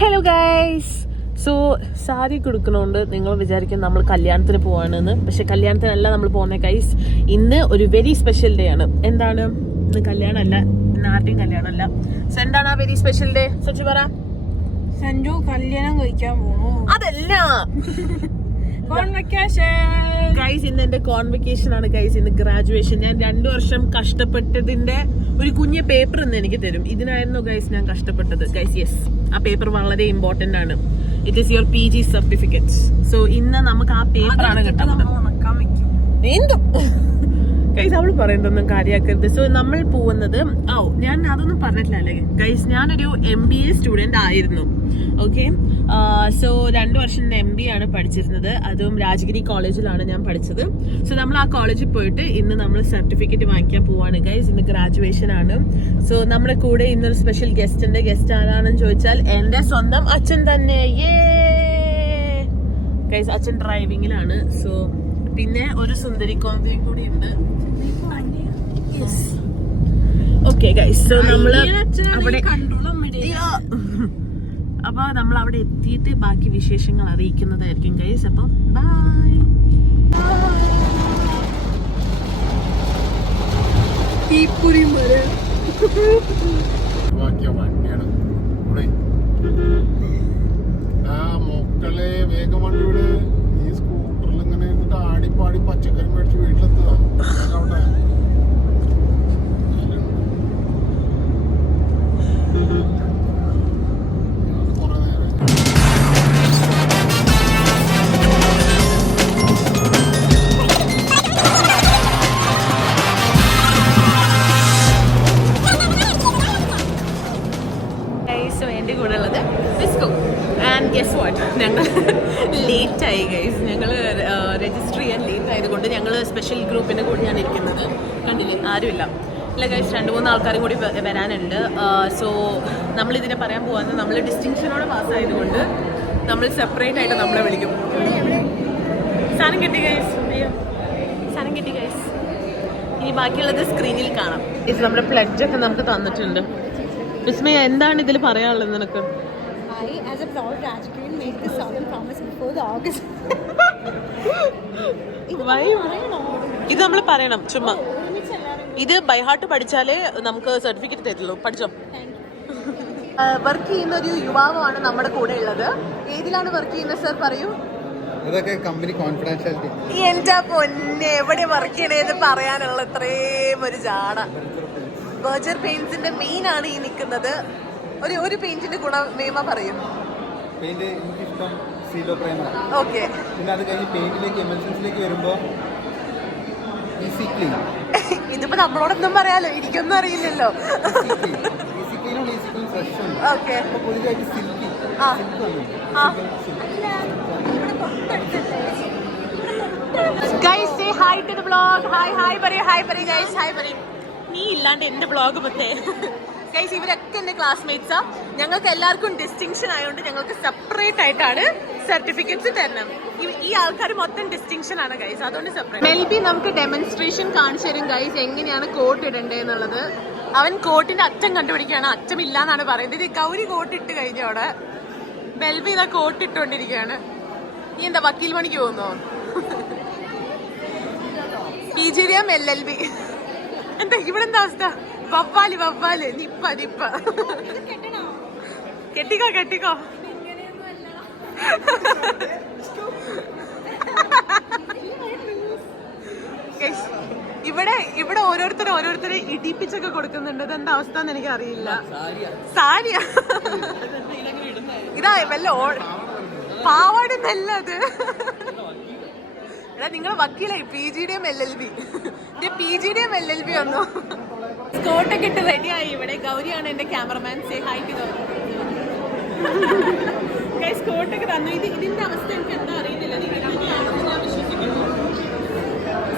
Hello guys. So sari കൊടുക്കണോണ്ട് നിങ്ങൾ വിചാരിക്കും നമ്മൾ കല്യാണത്തിന് പോവാണെന്ന്. പക്ഷെ കല്യാണത്തിനല്ല നമ്മൾ പോകുന്നത് ഗൈസ്. ഇന്ന് ഒരു വെരി സ്പെഷ്യൽ ഡേ ആണ്. എന്താണ്? ഇന്ന് കല്യാണമല്ല, ഇന്ന് ആരുടെയും കല്യാണമല്ല. സോ എന്താണ് ആ വെരി സ്പെഷ്യൽ ഡേ? സൊച്ചു പറ. സഞ്ജു കല്യാണം കഴിക്കാൻ പോണു. അതല്ല ഗൈസ്, ഇന്ന് എന്റെ കോൺവെക്കേഷൻ ആണ് ഗൈസ്. ഇന്ന് ഗ്രാജുവേഷൻ. ഞാൻ 2 വർഷം കഷ്ടപ്പെട്ടതിന്റെ ഒരു കുഞ്ഞ് പേപ്പർ ഇന്ന് എനിക്ക് തരും. ഇതിനായിരുന്നു ഗൈസ് ഞാൻ കഷ്ടപ്പെട്ടത് ഗൈസ്. യെസ്, ആ പേപ്പർ വളരെ ഇമ്പോർട്ടന്റ് ആണ്. It is your PG certificate. So ഇന്ന് നമുക്ക് ആ പേപ്പറാണ് കിട്ടുന്നത്. എന്തും ഗൈസ് അവള് പറയുന്നതൊന്നും കാര്യമാക്കരുത്. സോ നമ്മൾ പോകുന്നത് ഞാൻ അതൊന്നും പറഞ്ഞിട്ടില്ല അല്ലേ ഗൈസ്. ഞാനൊരു MBA സ്റ്റുഡന്റ് ആയിരുന്നു. ഓക്കെ, സോ 2 വർഷം MBA ആണ് പഠിച്ചിരുന്നത്. അതും രാജഗിരി കോളേജിലാണ് ഞാൻ പഠിച്ചത്. സോ നമ്മൾ ആ കോളേജിൽ പോയിട്ട് ഇന്ന് നമ്മൾ സർട്ടിഫിക്കറ്റ് വാങ്ങിക്കാൻ പോവാണ് ഗൈസ്. ഇന്ന് ഗ്രാജുവേഷൻ ആണ്. സോ നമ്മുടെ കൂടെ ഇന്നൊരു സ്പെഷ്യൽ ഗസ്റ്റ് ഉണ്ട്. ഗസ്റ്റ് ആരാണെന്ന് ചോദിച്ചാൽ എന്റെ സ്വന്തം അച്ഛൻ തന്നെ. ഗൈസ്, അച്ഛൻ ഡ്രൈവിംഗിലാണ്. സോ പിന്നെ ഒരു സുന്ദരി കോന്തയും കൂടി ഉണ്ട്. ഓക്കെ ഗൈസ്, സോ നമ്മള് അവിടെ അപ്പൊ നമ്മൾ അവിടെ എത്തിയിട്ട് ബാക്കി വിശേഷങ്ങൾ അറിയിക്കുന്നതായിരിക്കും ഗൈസ്. അപ്പൊ ബൈ. മക്കളെ വേഗം വണ്ടിയുടെ ഈ സ്കൂട്ടറിൽ ഇങ്ങനെ ഇരുന്നിട്ട് ആടിപ്പാടി പച്ചക്കറി മേടിച്ച് വീട്ടിലെത്തുക. അവിടെ ഞങ്ങൾ ലേറ്റായി ഗൈസ്. ഞങ്ങൾ രജിസ്റ്റർ ചെയ്യാൻ ലേറ്റ് ആയതുകൊണ്ട് ഞങ്ങൾ സ്പെഷ്യൽ ഗ്രൂപ്പിൻ്റെ കൂടെയാണ് ഇരിക്കുന്നത്. കണ്ടില്ലേ, ആരുമില്ല. ഇല്ല ഗൈസ്, 2-3 ആൾക്കാരും കൂടി വരാനുണ്ട്. സോ നമ്മളിതിനെ പറയാൻ പോകുന്നത്, നമ്മൾ ഡിസ്റ്റിങ്ഷനോടെ പാസ്സായതുകൊണ്ട് നമ്മൾ സെപ്പറേറ്റ് ആയിട്ട് നമ്മളെ വിളിക്കും. സാധനം കിട്ടി ഗൈസ്. അയ്യോ, സാധനം കിട്ടി ഗൈസ്. ഇനി ബാക്കിയുള്ളത് സ്ക്രീനിൽ കാണാം. ഇത് നമ്മുടെ പ്ലഡ്ജൊക്കെ നമുക്ക് തന്നിട്ടുണ്ട്. വിസ്മയ, എന്താണ് ഇതിൽ പറയാനുള്ളത് നിനക്ക്? I, as a proud Rajagirian, made this solemn promise before the August. ഇത് നമ്മൾ പറയണം ചുമ്മാ. ഇത് ബൈ ഹാർട്ട് പഠിച്ചാലേ നമുക്ക് സർട്ടിഫിക്കറ്റ് തരുള്ളൂ. പഠിച്ചോ. വർക്ക് ചെയ്യുന്ന ഒരു യുവാവാണ് നമ്മുടെ കൂടെ ഉള്ളത്. ഏതിലാണ് വർക്ക് ചെയ്യുന്നത് സർ? പറയൂ. ഇതൊക്കെ കമ്പനി കോൺഫിഡൻഷ്യാലിറ്റി. എന്റെ പൊന്നെ, എവിടെ വർക്ക് ചെയ്യണേന്ന് പറയാനുള്ള ഇത്രയും ഒരു ജാട. ബർജർ പെയിന്റ്സിന്റെ മെയിൻ ആണ് ഈ നിൽക്കുന്നത്. ഒരു പെയിന്റിന്റെ ഗുണമേന്മ പറയും. പെയിന്റ് എനിക്കിഷ്ടം സീലോ പ്രൈമർ. ഓക്കെ, പിന്നെ അത് കഴിഞ്ഞ് പെയിന്റിലേക്ക് എമൽഷൻസിലേക്ക് വരുമ്പോൾ ഈസി ക്ലീൻ. ഇതിപ്പോ നമ്മളോടൊന്നും പറയാലോ, എനിക്കൊന്നും അറിയില്ലല്ലോ. ഈസി ക്ലീനും ഈസി ക്ലീൻ ഫ്രഷ് ഉണ്ട്. ഓക്കെ, അപ്പോൾ പുതിയതായിട്ട് silky guys, say hi to the vlog. Hi പറയൂ, ഹായ് പറയൂ ഗൈസ്, ഹായ് പറയൂ. നീ ഇല്ലാണ്ട് എന്റെ വ്ലോഗ് പറ്റേ ഗൈസ്. ഇവരൊക്കെ എന്റെ ക്ലാസ്മേറ്റ്സാ. ഞങ്ങൾക്ക് എല്ലാവർക്കും ഡിസ്റ്റിങ്ഷൻ ആയതുകൊണ്ട് ഞങ്ങൾക്ക് സെപ്പറേറ്റ് ആയിട്ടാണ് സർട്ടിഫിക്കറ്റ്സ് തരണം. ഈ ആൾക്കാർ മൊത്തം ഡിസ്റ്റിങ്ഷൻ ആണ് ഗൈസ്, അതുകൊണ്ട് സെപ്പറേറ്റ്. മെൽബി നമുക്ക് ഡെമോൺസ്ട്രേഷൻ കാണിച്ചു തരും ഗൈസ്, എങ്ങനെയാണ് കോട്ട് ഇടണ്ടേന്നുള്ളത്. അവൻ കോട്ടിന്റെ അറ്റം കണ്ടുപിടിക്കുകയാണ്. അറ്റമില്ലാന്നാണ് പറയുന്നത്. ഇത് ഗൗരി കോട്ട് ഇട്ട് കഴിഞ്ഞോടെ മെൽബി ഇതാ കോട്ട് ഇട്ടുകൊണ്ടിരിക്കുകയാണ്. നീ എന്താ വക്കീൽ പണിക്ക് പോകുന്നോ? PGDM LLB. എന്താ ഇവിടെ എന്താ അവസ്ഥ? വവ്വാല് നിപ്പ കെട്ടിക്കോ. ഇവിടെ ഓരോരുത്തരെ ഇടിപ്പിച്ചൊക്കെ കൊടുക്കുന്നുണ്ട്. ഇതെന്താ അവസ്ഥ എന്ന് എനിക്ക് അറിയില്ല. സാരിയാ ഇതാ വല്ല പാവാടൊന്നല്ല അത്. നിങ്ങൾ വക്കീലായി. PGDM LLB. വന്നു. സ്കോട്ടൊക്കെ ഇട്ട് റെഡിയായി. ഇവിടെ ഗൗരിയാണ് എന്റെ cameraman. Say hi to Gauri. സ്കോട്ടൊക്കെ തന്നു. ഇതിന്റെ അവസ്ഥ എനിക്ക് എന്താ അറിയുന്നില്ല. ഞാൻ വിശ്വസിക്കുന്നു.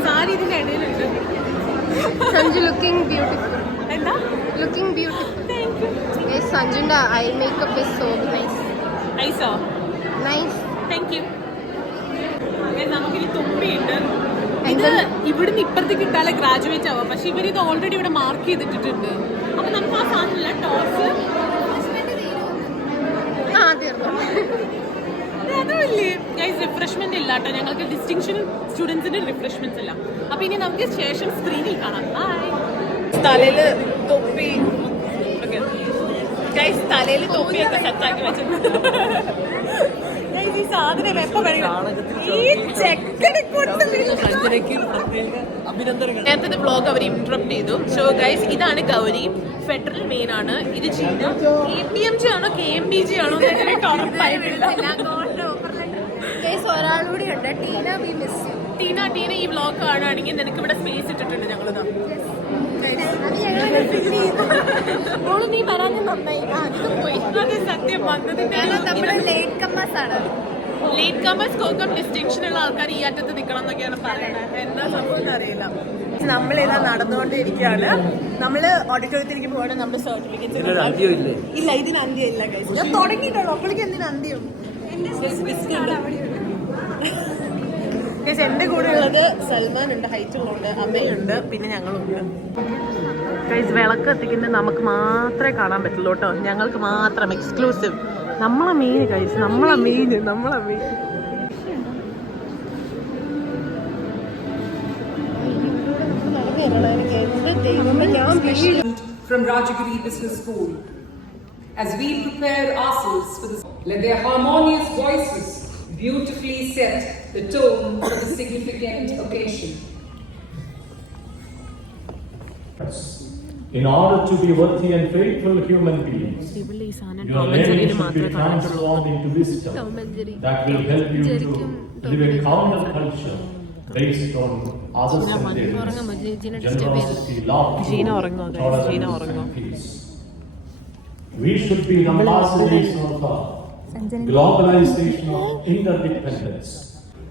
സാരി ഇതിന്റെ ഇടയിലുണ്ട്. Sanju looking beautiful. എന്താ Looking beautiful. Thank you. Yes, Sanju's eye makeup is so nice. Iso Nice. Thank you. നമുക്കിനി തുമ്പിയുണ്ട്. ഇത് ഇവിടുന്ന് ഇപ്പുറത്തേക്ക് ഇട്ടാലേ ഗ്രാജുവേറ്റ് ആവാം. പക്ഷെ ഇവരിത് ഓൾറെഡി ഇവിടെ മാർക്ക് ചെയ്തിട്ടിട്ടുണ്ട്. അപ്പൊ നമുക്ക് ആ സാധനമില്ല ടോസ് റിഫ്രഷ്മെന്റ് ഇല്ല കേട്ടോ, ഞങ്ങൾക്ക് ഡിസ്റ്റിങ്ഷൻ സ്റ്റുഡൻസിന്റെ റിഫ്രഷ്മെന്റ്സ് ഇല്ല. അപ്പൊ ഇനി നമുക്ക് ശേഷം സ്ക്രീനിൽ കാണാം. തലയില് തൊപ്പി, തലയില് തൊപ്പിയൊക്കെ സെറ്റാക്കി വെച്ചിട്ടുണ്ട്. ഈ സാധനം എപ്പോ നേരത്തെ ബ്ലോഗ് അവർ ഇന്ററപ്റ്റ് ചെയ്തു. സോ ഗൈസ്, ഇതാണ് ഗൗരി, ഫെഡറൽ മെയിൻ ആണ്. ഇത് ജീന. KPMG ആണോ KMBG ആണോ ഉറപ്പായിട്ടില്ല. ഒരാളുകൂടി ഉണ്ട്, ടീന. ഈ വ്ലോഗ് കാണുകയാണെങ്കിൽ നിനക്ക് ഇവിടെ സ്പേസ് ഇട്ടിട്ടുണ്ട് ഞങ്ങളിതാ. നീ പറയാൻ നന്നായി. അത് സത്യം ലേറ്റ് കമ്മേഴ്സ് ആണ്. ലേറ്റ് കമേഴ്സ് കോക്കം ഡിസ്റ്റിങ്ഷൻ ഉള്ള ആൾക്കാർ ഈ അറ്റത്ത് നിൽക്കണം എന്നൊക്കെയാണ് പറയുന്നത്. എന്താ സംഭവം അറിയില്ല. നമ്മളിതാ നടന്നുകൊണ്ടിരിക്കുകയാണ്. നമ്മള് ഓഡിറ്റോറിയത്തിലേക്ക് പോകണം. നമ്മുടെ സർട്ടിഫിക്കറ്റ് ഇല്ല, ഇതിന് അന്ത്യം ഇല്ല. ഞാൻ തുടങ്ങിയിട്ടുള്ളൂ, അപ്പോഴേക്കും എന്തിനു അന്ത്യം? എന്റെ കൂടെ ഉള്ളത് സൽമാൻ ഉണ്ട്, ഹൈറ്റ് ഉള്ളുണ്ട്, അമ്മയുണ്ട്, പിന്നെ ഞങ്ങളുണ്ട്. ഗൈസ്, വിളക്ക് എത്തിക്കുന്നത് നമുക്ക് മാത്രമേ കാണാൻ പറ്റുള്ളൂ കേട്ടോ, ഞങ്ങൾക്ക് മാത്രം എക്സ്ക്ലൂസീവ്. നമ്മളെ മെയിൻ ഗൈസ്, നമ്മളെ main. From Rajagiri Business School, as we prepare ourselves for this, let their harmonious voices beautifully set the tone for the significant occasion. In order to be worthy and faithful human beings, your learning should be transformed into wisdom that will help you to live a counter-culture based on other-centeredness, generosity, love, tolerance, and peace. We should be the ambassadors of the globalization of interdependence.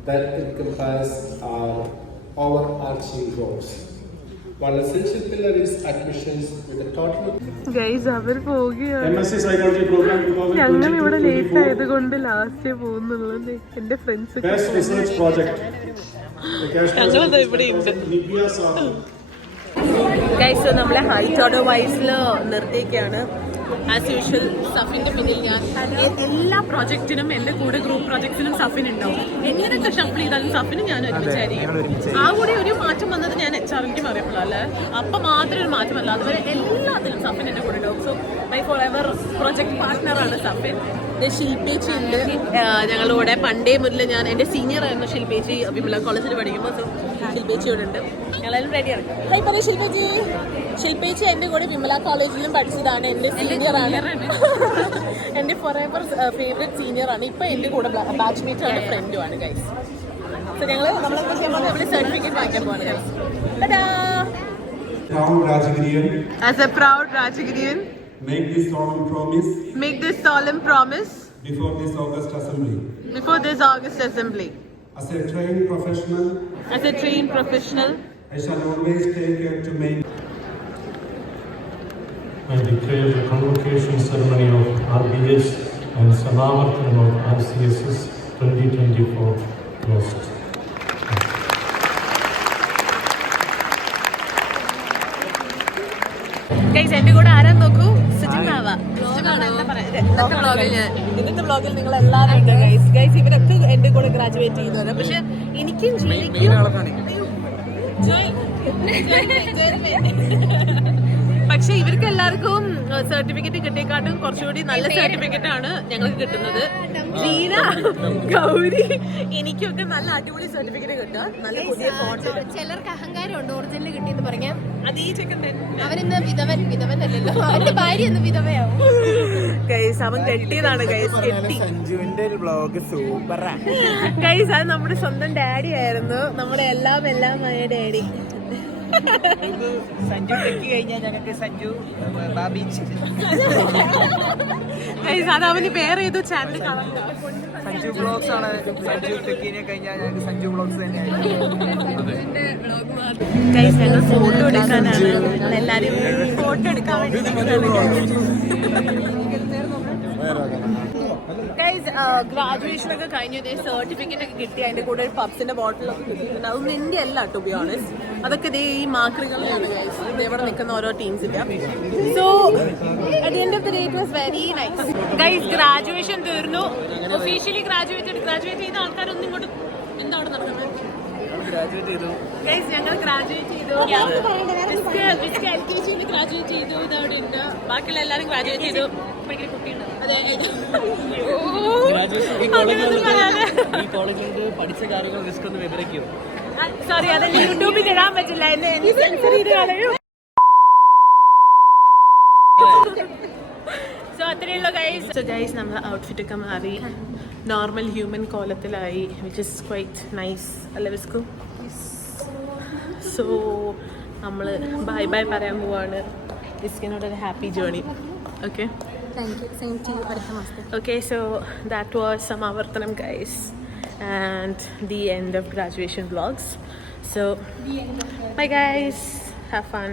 That encompasses our overarching goals. One essential pillar is admissions with a total. Guys, അവർ പോവുകയാണ്. MSc Psychology program 2022. ഞങ്ങൾ ഇവിടെ late ആയതുകൊണ്ട് last പോകുന്നുള്ളത്. എന്റെ friends Best research project. ഞങ്ങളത് ഇവിടെ ഉണ്ട്. Guys, നമ്മളെ ഹൈറ്റ് ഓർഡർ വൈസിൽ നിർത്തിയൊക്കെയാണ്. ആസ് യൂഷ്വൽ സഫിന്റെ പിന്നിൽ ഞാൻ എല്ലാ പ്രോജക്റ്റിനും എന്റെ കൂടെ ഗ്രൂപ്പ് പ്രോജക്ട്സിനും സഫിൻ ഉണ്ടാവും. എങ്ങനെയൊക്കെ ഷഫിൾ ചെയ്താലും സഫിനും ഞാൻ ഒരുമിച്ചായിരിക്കും. ആ കൂടി ഒരു മാറ്റം വന്നത് ഞാൻ HRക്ക് അറിയപ്പെടാം അല്ലേ, അപ്പൊ മാത്രം ഒരു മാറ്റമല്ല, അതുവരെ എല്ലാത്തിലും സഫിൻ എന്റെ കൂടെ ഉണ്ടാവും. So my forever project പാർട്ട്ണറാണ് സഫിൻ. ശില്പേച്ചി ഉണ്ട് ഞങ്ങളുടെ കൂടെ. പണ്ടേ മുതൽ ഞാൻ എന്റെ സീനിയർ ആയിരുന്നു ശില്പേച്ചി, വിമല കോളേജിൽ പഠിക്കുമ്പോൾ. ശില്പേച്ചി ഇവിടെ ഉണ്ട്. ഞങ്ങളെല്ലാം റെഡിയാണ്. ഹൈ പറയൂ ശില്പേച്ചി. ശില്പേച്ചി എന്റെ കൂടെ വിമല കോളേജിലും പഠിച്ചതാണ്. എന്റെ സീനിയർ ആണ്, എന്റെ ഫോർ എവർ ഫേവറേറ്റ് സീനിയർ ആണ്. ഇപ്പൊ എന്റെ കൂടെ ബാച്ച്മേറ്റ് ആണ്, ഫ്രണ്ടും ആണ് ഗൈസ്. സോ നമ്മളെന്താ ചെയ്യുമ്പോൾ ഇവിടെ സർട്ടിഫിക്കറ്റ് വാങ്ങിക്കാൻ പോവാണ് guys. Proud Rajagirian, As a proud Rajagirian, make this solemn promise before this August assembly. As a trained professional, I shall always take care to maintain. I declare the convocation ceremony of RBS and Samavartanam of RCSS 2024 closed. Guys, എന്റെ കൂടെ ആരാ നോക്കൂ, സുജിമാവ. ഇന്നത്തെ വ്ളോഗിൽ നിങ്ങൾ എല്ലാവരും ഉണ്ട് guys. Guys, ഇവരൊക്കെ എന്റെ കൂടെ ഗ്രാജുവേറ്റ് ചെയ്യുന്നവരാണ്. പക്ഷെ എനിക്കും പക്ഷെ ഇവർക്ക് എല്ലാവർക്കും സർട്ടിഫിക്കറ്റ് കിട്ടിയേക്കാട്ടും കുറച്ചുകൂടി നല്ല സർട്ടിഫിക്കറ്റ് ആണ് ഞങ്ങൾക്ക് കിട്ടുന്നത്. ജീന, ഗൗരി, എനിക്കൊക്കെ നല്ല അടിപൊളി സർട്ടിഫിക്കറ്റ് കിട്ടുക. നല്ല പുതിയ ഫോട്ടോ. ചിലർക്ക് അഹങ്കാരമുണ്ട് ഒറിജിനൽ കിട്ടിയെന്ന് പറയാം. അത് ഈ ചെക്കൻ അവനിന്ന് വിധവനല്ലല്ലോ, അവന്റെ ഭാര്യ ഒന്ന് വിധവയാവും. ഗൈസ്, അവൻ കെട്ടിയതാണ് ഗൈസ്, കെട്ടി. സഞ്ജുവിന്റെ ഒരു വ്ലോഗ് സൂപ്പറാ ഗൈസ്. അത് നമ്മുടെ സ്വന്തം ഡാഡി ആയിരുന്നു, നമ്മുടെ എല്ലാമായ ഡാഡി. സഞ്ജു ടെക്കി കഴിഞ്ഞാൽ ഞങ്ങൾക്ക് സഞ്ജു ബാബീച്ച്. അത് അവന് വേറെ ഏതോ ചാനൽ കാണാം, സഞ്ജു ബ്ലോഗ്സ് ആണ്. സഞ്ജു ടെക്കിനെ കഴിഞ്ഞാൽ ഞങ്ങൾക്ക് സഞ്ജു ബ്ലോഗ്സ് തന്നെയായിരുന്നു. ഞങ്ങൾ ഫോട്ടോ എടുക്കാനാണ്, എല്ലാരും ഫോട്ടോ എടുക്കാൻ വേണ്ടി. ഗ്രാജുവേഷൻ ഒക്കെ കഴിഞ്ഞു, സർട്ടിഫിക്കറ്റ് ഒക്കെ കിട്ടി. അതിന്റെ കൂടെ ഒരു പബ്സിന്റെ ബോട്ടിലൊക്കെ കിട്ടിയിട്ടുണ്ട്. അതൊന്നും എന്റെ അല്ല ടു ബി ഓണസ്റ്റ്, അതൊക്കെ ഇതേ ഈ മാർക്കറുകളിലാണ് ഗൈസ്, ഇതേവിടെ നിൽക്കുന്ന ഓരോ ടീംസില്ല. So at the end of the day it was very nice guys. Graduation തീർന്നു, ഒഫീഷ്യലി ഗ്രാജുവേറ്റ് ചെയ്ത ആൾക്കാരൊന്നും ഇങ്ങോട്ട് എന്താണ് നടക്കുന്നത്? ഗ്രാജുവേറ്റ് ചെയ്തു. ഗൈസ് ഞങ്ങൾ ഗ്രാജുവേറ്റ് ചെയ്തു. LKG ഗ്രാജുവേറ്റ് ചെയ്തു. ഇതവിടെ ഉണ്ട്. ബാക്കിയുള്ള എല്ലാവരും ഗ്രാജുവേറ്റ് ചെയ്തു. അതെ. ഈ കോളേജിൽ പഠിച്ച കാര്യങ്ങൾ റിസ്ക് ഒന്ന് വിവരിക്കൂ. സോറി, അതെല്ലാം യൂട്യൂബിൽ ഇടാൻ പറ്റില്ല. എന്നെ സെൻസർ ചെയ്ത് കളയും. സോ അത്രയുള്ള ഗൈസ് നമ്മൾ ഔട്ട്ഫിറ്റ് ഒക്കെ മാറി നോർമൽ ഹ്യൂമൻ കോലത്തിലായി, വിച്ച് ഇസ് ക്വൈറ്റ് നൈസ് അല്ലേ വിസ്കു? സോ നമ്മൾ ബൈ ബൈ പറയാൻ പോവാണ്. വിസ്കിനോട് ഒരു happy journey. Okay, Thank you. Same to you. അടുത്ത മാസത്തെ. okay, so that was Samavartanam guys and the end of graduation vlogs. So bye guys, have fun.